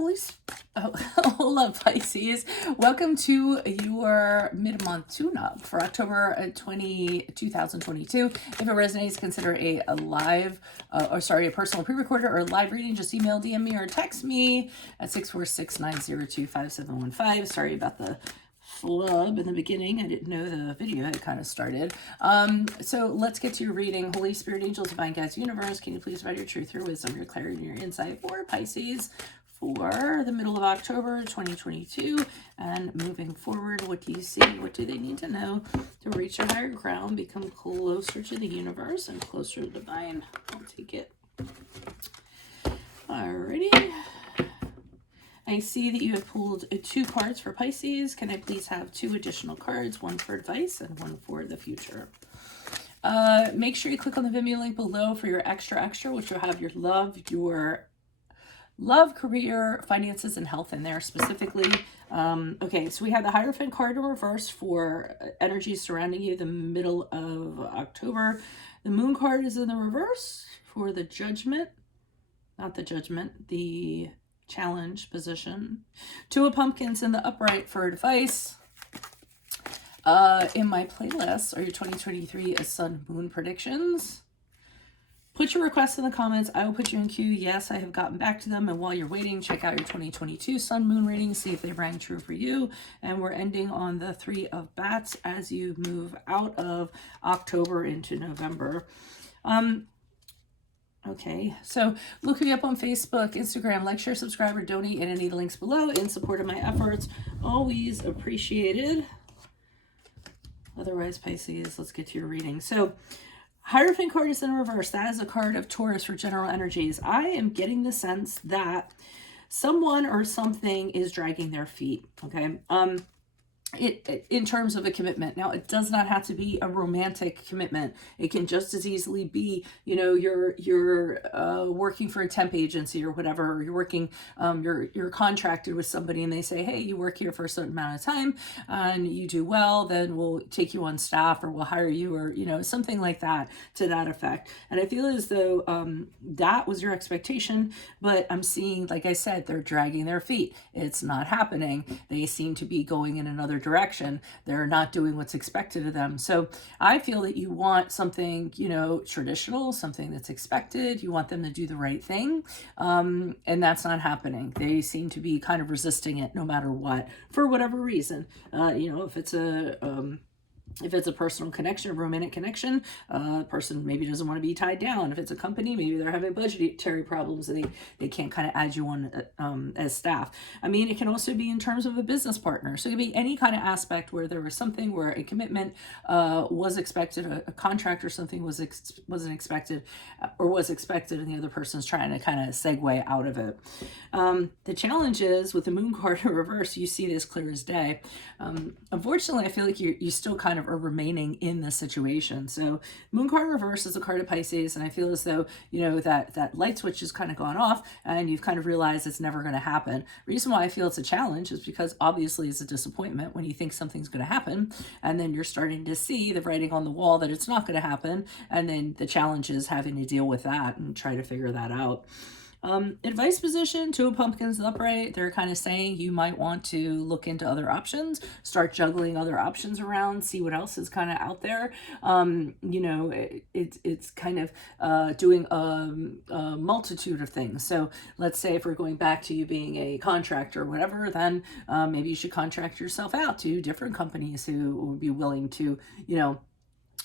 Oh, hola Pisces. Welcome to your mid-month tune-up for October 2022. If it resonates, consider a live, a personal pre-recorded or a live reading. Just email, DM me, or text me at 646-902-5715. Sorry about the flub in the beginning. I didn't know the video had kind of started. So let's get to your reading. Holy Spirit, angels, divine guides, universe, can you please provide your truth, your wisdom, your clarity, and your insight for Pisces for the middle of October 2022 and moving forward? What do you see? What do they need to know to reach your higher ground, become closer to the universe and closer to divine? I'll take it. Alrighty. I see that you have pulled 2 cards for Pisces. Can I please have 2 additional cards, one for advice and one for the future? Make sure you click on the Venmo link below for your extra, which will have your love, career, finances, and health in there specifically. Okay, so we have the Hierophant card in reverse for energies surrounding you the middle of October. The Moon card is in the reverse for the Judgment, not the Judgment, the Challenge position. 2 of Pumpkins in the upright for advice. In my playlist are your 2023 Sun Moon predictions. Put your requests in the comments. I will put you in queue. Yes, I have gotten back to them. And while you're waiting, check out your 2022 Sun Moon readings. See if they rang true for you. And we're ending on the 3 of Bats as you move out of October into November. Okay, so look me up on Facebook, Instagram, like, share, subscribe, or donate in any of the links below in support of my efforts. Always appreciated. Otherwise, Pisces, let's get to your reading. So, Hierophant card is in reverse. That is a card of Taurus for general energies. I am getting the sense that someone or something is dragging their feet, okay? In terms of a commitment. Now, it does not have to be a romantic commitment. It can just as easily be, you know, you're working for a temp agency or whatever, or you're working, you're contracted with somebody and they say, hey, you work here for a certain amount of time and you do well, then we'll take you on staff or we'll hire you, or, you know, something like that to that effect. And I feel as though that was your expectation, but I'm seeing, like I said, they're dragging their feet. It's not happening. They seem to be going in another direction. They're not doing what's expected of them. So I feel that you want something, you know, traditional, something that's expected. You want them to do the right thing. And that's not happening. They seem to be kind of resisting it no matter what, for whatever reason. You know, if it's a personal connection, a romantic connection, a person maybe doesn't want to be tied down. If it's a company, maybe they're having budgetary problems and they can't kind of add you on as staff. I mean, it can also be in terms of a business partner. So it could be any kind of aspect where there was something where a commitment was expected, a contract or something wasn't expected or was expected, and the other person's trying to kind of segue out of it. The challenge is with the Moon card in reverse, you see this clear as day. Unfortunately, I feel like you still kind of are remaining in the situation. So Moon card reverse is a card of Pisces, and I feel as though, you know, that light switch has kind of gone off and you've kind of realized it's never going to happen. Reason why I feel it's a challenge is because obviously it's a disappointment when you think something's going to happen and then you're starting to see the writing on the wall that it's not going to happen, and then the challenge is having to deal with that and try to figure that out. Advice position, 2 of Pumpkins upright. They're kind of saying you might want to look into other options, start juggling other options around, see what else is kind of out there. You know, it's kind of doing a multitude of things. So let's say if we're going back to you being a contractor or whatever, then maybe you should contract yourself out to different companies who would be willing to, you know,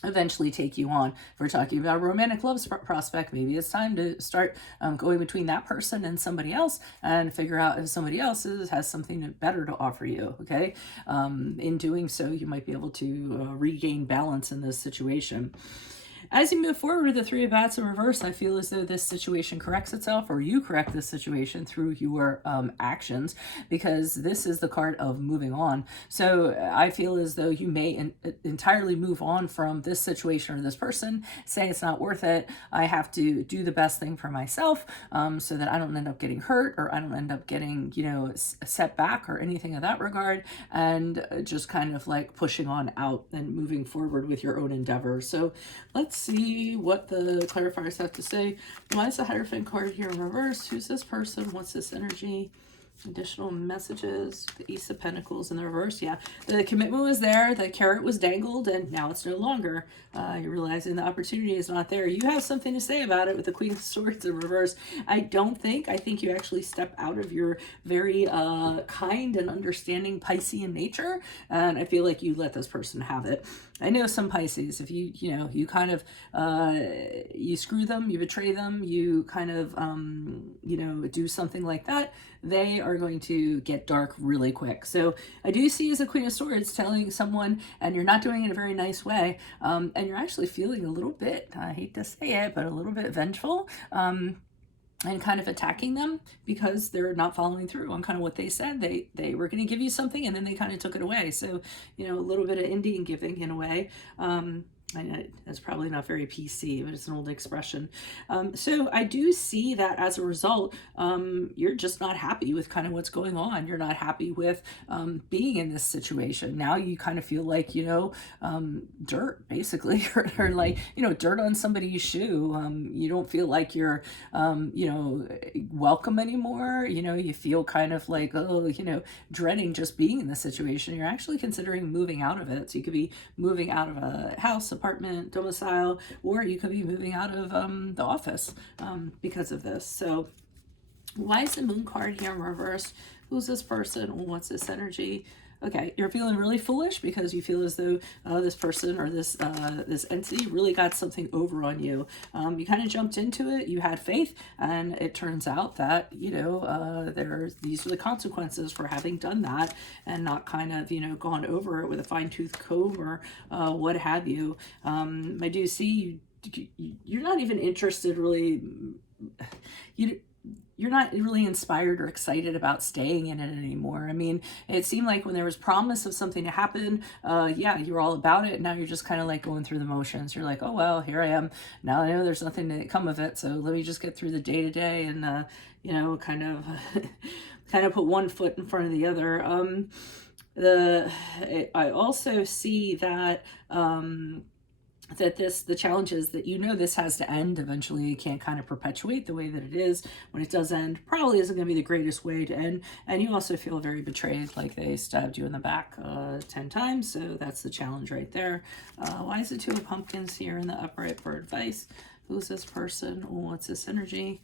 eventually take you on. If we're talking about a romantic love prospect, maybe it's time to start going between that person and somebody else and figure out if somebody else has something better to offer you. Okay, in doing so, you might be able to regain balance in this situation. As you move forward with the 3 of Bats in reverse, I feel as though this situation corrects itself, or you correct this situation through your actions, because this is the card of moving on. So I feel as though you may entirely move on from this situation or this person, say it's not worth it. I have to do the best thing for myself so that I don't end up getting hurt or I don't end up getting, you know, set back or anything of that regard, and just kind of like pushing on out and moving forward with your own endeavors. So let's see what the clarifiers have to say. Why is the Hierophant card here in reverse? Who's this person? What's this energy? Additional messages, the Ace of Pentacles in the reverse. Yeah, the commitment was there, the carrot was dangled, and now it's no longer. You're realizing the opportunity is not there. You have something to say about it with the Queen of Swords in reverse. I think you actually step out of your very kind and understanding Piscean nature, and I feel like you let this person have it. I know some Pisces, if you kind of, you screw them, you betray them, you kind of, do something like that, they are going to get dark really quick. So I do see as a Queen of Swords telling someone, and you're not doing it in a very nice way, and you're actually feeling a little bit, I hate to say it, but a little bit vengeful, and kind of attacking them because they're not following through on kind of what they said. They were going to give you something and then they kind of took it away. So, a little bit of Indian giving in a way. I know that's probably not very PC, but it's an old expression. So I do see that as a result, you're just not happy with kind of what's going on. You're not happy with being in this situation. Now you kind of feel like, dirt, basically, or like, dirt on somebody's shoe. You don't feel like you're, welcome anymore. You feel kind of like, dreading just being in this situation. You're actually considering moving out of it. So you could be moving out of a house, apartment, domicile, or you could be moving out of the office because of this. So why is the Moon card here in reverse? Who's this person? What's this energy? Okay, you're feeling really foolish because you feel as though this person or this entity really got something over on you. You kind of jumped into it, you had faith, and it turns out that, these are the consequences for having done that and not kind of, gone over it with a fine-tooth comb or what have you. I do see you're not even interested really, you're not really inspired or excited about staying in it anymore. I mean, it seemed like when there was promise of something to happen, you were all about it. Now you're just kind of like going through the motions. You're like, oh, well, here I am. Now I know there's nothing to come of it. So let me just get through the day to day and, kind of put one foot in front of the other. I also see that, the challenge is that this has to end eventually. You can't kind of perpetuate the way that it is. When it does end, probably isn't going to be the greatest way to end. And you also feel very betrayed, like they stabbed you in the back 10 times. So that's the challenge right there. Why is the Two of Pumpkins here in the upright for advice? Who's this person? What's this energy?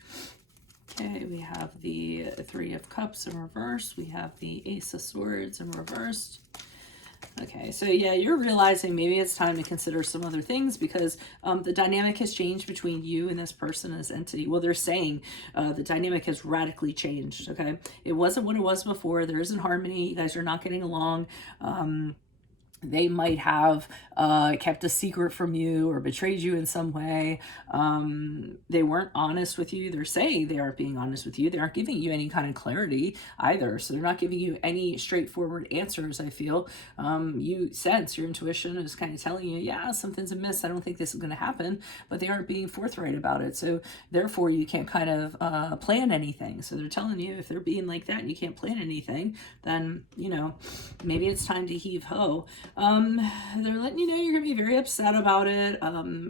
Okay, we have the Three of Cups in reverse. We have the Ace of Swords in reverse. Okay, so yeah, you're realizing maybe it's time to consider some other things because the dynamic has changed between you and this person, this entity. Well, they're saying the dynamic has radically changed, okay? It wasn't what it was before. There isn't harmony. You guys are not getting along. They might have kept a secret from you or betrayed you in some way. They weren't honest with you. They're saying they aren't being honest with you. They aren't giving you any kind of clarity either. So they're not giving you any straightforward answers, I feel. You sense, your intuition is kind of telling you, yeah, something's amiss. I don't think this is going to happen. But they aren't being forthright about it. So therefore, you can't kind of plan anything. So they're telling you if they're being like that and you can't plan anything, then, maybe it's time to heave ho. They're letting you know you're going to be very upset about it.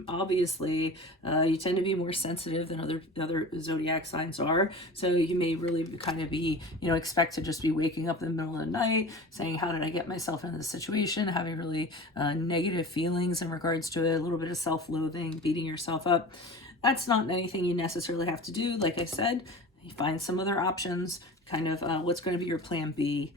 Obviously, you tend to be more sensitive than other zodiac signs are. So you may really kind of be, expect to just be waking up in the middle of the night saying, how did I get myself in this situation? Having really negative feelings in regards to it, a little bit of self-loathing, beating yourself up. That's not anything you necessarily have to do. Like I said, you find some other options, kind of what's going to be your plan B.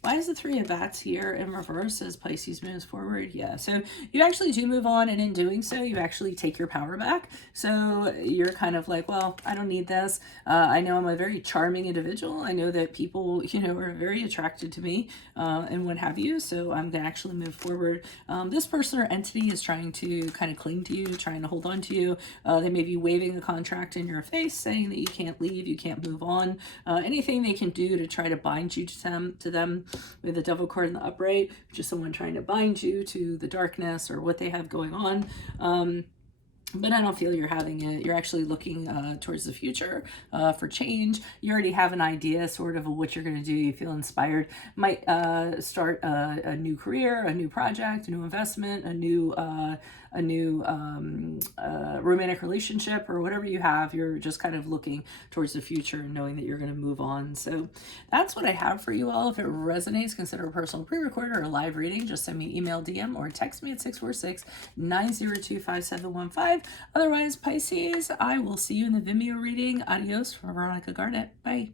Why is the Three of Bats here in reverse as Pisces moves forward? Yeah, so you actually do move on, and in doing so, you actually take your power back. So you're kind of like, well, I don't need this. I know I'm a very charming individual. I know that people, are very attracted to me and what have you. So I'm going to actually move forward. This person or entity is trying to kind of cling to you, trying to hold on to you. They may be waving a contract in your face saying that you can't leave, you can't move on. Anything they can do to try to bind you to them. With the Devil card in the upright, just someone trying to bind you to the darkness or what they have going on. But I don't feel you're having it. You're actually looking towards the future for change. You already have an idea sort of what you're going to do. You feel inspired. Might start a new career, a new project, a new investment, a new a new romantic relationship or whatever you have. You're just kind of looking towards the future and knowing that you're going to move on. So that's what I have for you all. If it resonates, consider a personal pre-record or a live reading. Just send me email, DM, or text me at 646-902-5715. Otherwise, Pisces, I will see you in the Vimeo reading. Adios from Veronica Garnet. Bye.